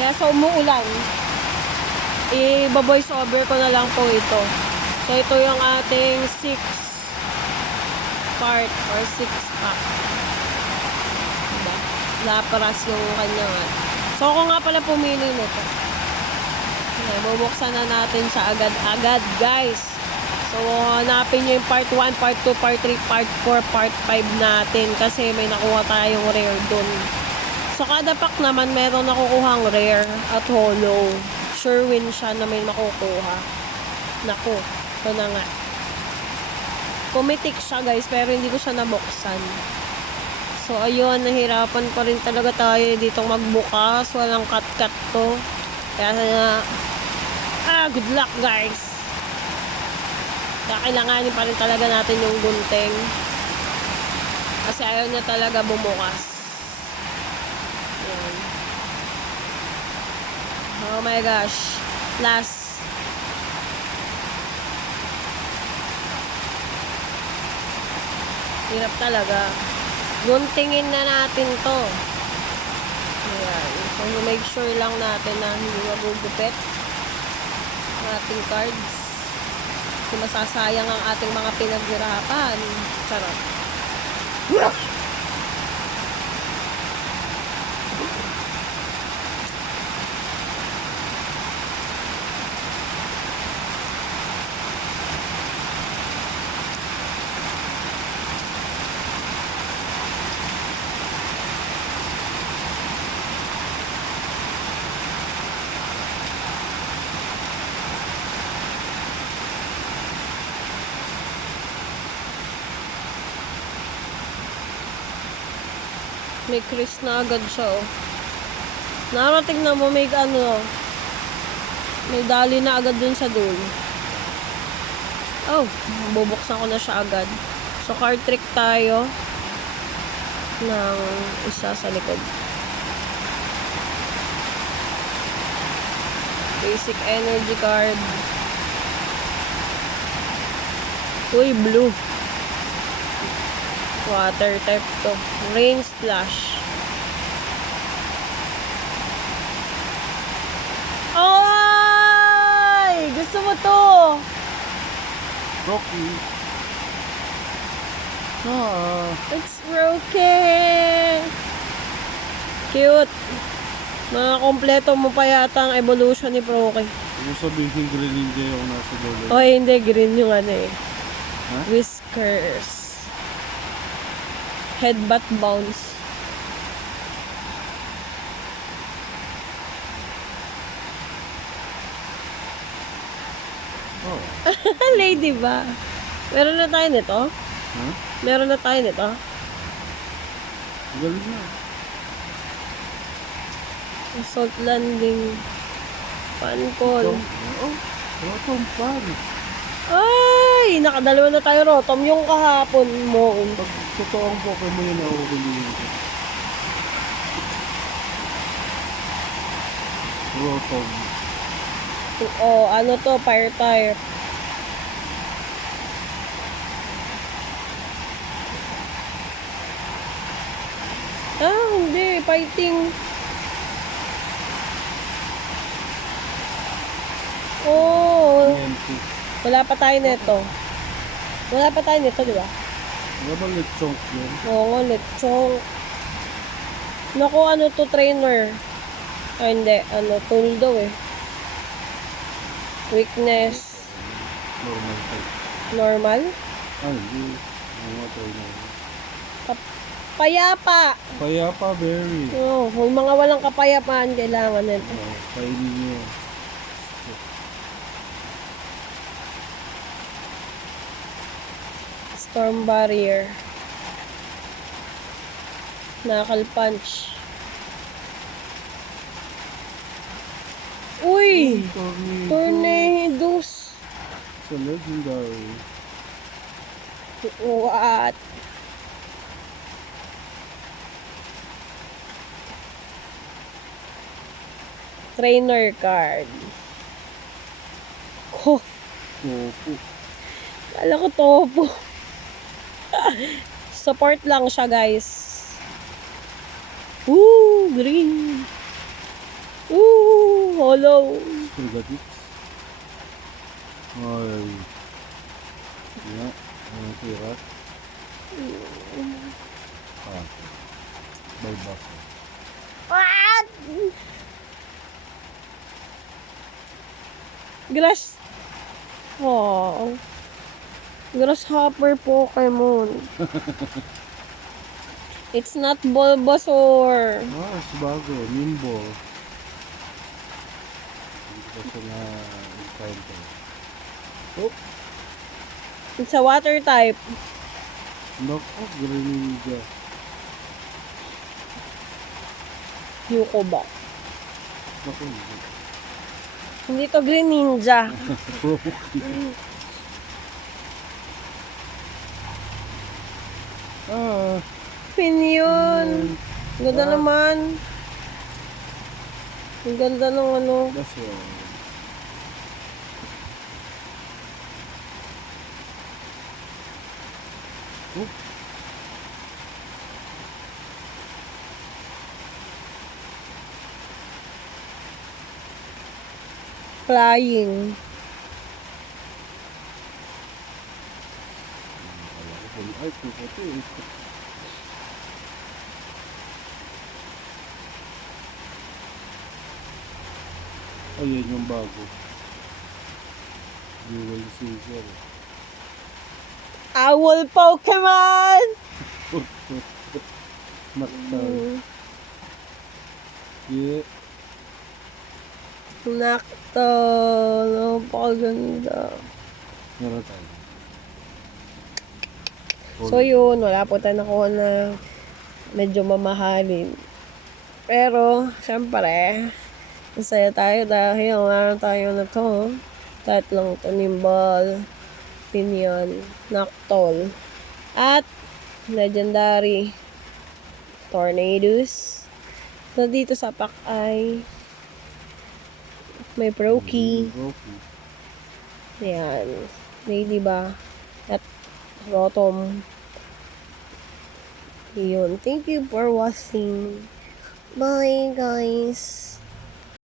Kaya sa umuulan, i-voice over ko na lang po ito. So ito yung ating 6 part or 6 pack. Diba? Lapras yung kanyang. So ako nga pala pumili nito. Okay, bubuksan na natin siya agad-agad, guys. So hanapin nyo yung part 1, part 2, part 3, part 4, part 5 natin kasi may nakuha tayong rare dun. So kada pack naman meron nakukuhang rare at hollow. Sure win siya na may makukuha. Naku, ito na nga. Pumitik siya, guys, pero hindi ko siya nabuksan. So ayun, nahirapan pa rin talaga tayo ditong magbukas. Walang cut-cut to. Kaya good luck, guys. Kailanganin pa rin talaga natin yung gunting. Kasi ayaw niya talaga bumukas. Ayan. Oh my gosh. Last. Hirap talaga. Guntingin na natin to. Ayan. So, make sure lang natin na hindi magugupit ang ating cards. Kasi masasayang ang ating mga pinaghirapan. Charot. May crease na agad siya, oh. Narating na mo, may dali na agad dun sa dulo. Oh, bubuksan ko na siya agad. So, card trick tayo ng isa sa likod. Basic energy card. Uy, blue. Water type to. Rain splash. Ay! Gusto mo to? Rocky. It's broken. Cute. Mga kompleto mo pa yata ang evolution ni Proki. Ano sabihin green ninja yung nasa dulo? Oh, hindi. Green yung ano eh. Huh? Whiskers. Headbutt bounce. Oh. Lady ba? Meron na tayo nito? Huh? Meron na tayo nito? Galing na. Assault landing. Pancall. Oh, rotom pan. Ay! Nakadalawa na tayo, Rotom. Yung kahapon mo. Pag totoong Pokemon yun ako bilhin ko. Rotom. Oh, ano to? Fire type. Ah, hindi. Fighting. Oh. TNT. Wala pa tayo nito. Wala pa tayo nito, di ba? Wala ba lechonk yun? Oo nga, lechong. Naku, ano to, trainer? Ay, hindi. Ano, tool daw eh. Weakness. Normal type. Normal. Ay, hindi. Mga trainer. Payapa. Payapa berry. Oo, yung mga walang kapayapaan, kailangan nito. Kainin niyo. Storm barrier. Knuckle punch. Uy! Tornadoes. Sa legendary. What? Trainer card. Ko. Opo. Kala ko topo. Support lang siya, guys. Woo! Green. Woo! Hollow. Sprigatix. Ay. Yeah. Ano tira? Ah. Balbasa. What? Grass. Oh. Grasshopper Pokemon. It's not Bulbasaur. Ah, mas bago. Nimbo. Hindi ko siya na-encounter. Oh! It's a water type. Naku, Greninja. Yuko ba? Naku, hindi. Hindi to Greninja. Ah, Pinion. Ganda naman. Ang ganda ng ano. that's all. Oh, Flying. wala ko. Ay, puputi. Ayan yung bago. Dual Caesar. Owl Pokemon! Naktal. Yeah. Noctowl. Napakaganda. Meron tayo. So yun, wala po tayo nakuha na medyo mamahalin. Pero, syempre, masaya tayo dahil meron tayo na to. Tatlong Tanimbal, Pinion, Noctowl, at Legendary Tornadoes. So dito sa pack ay may Proki. Rocky. Ayan. Ladybug. At Rotom. Yun. Thank you for watching. Bye, guys.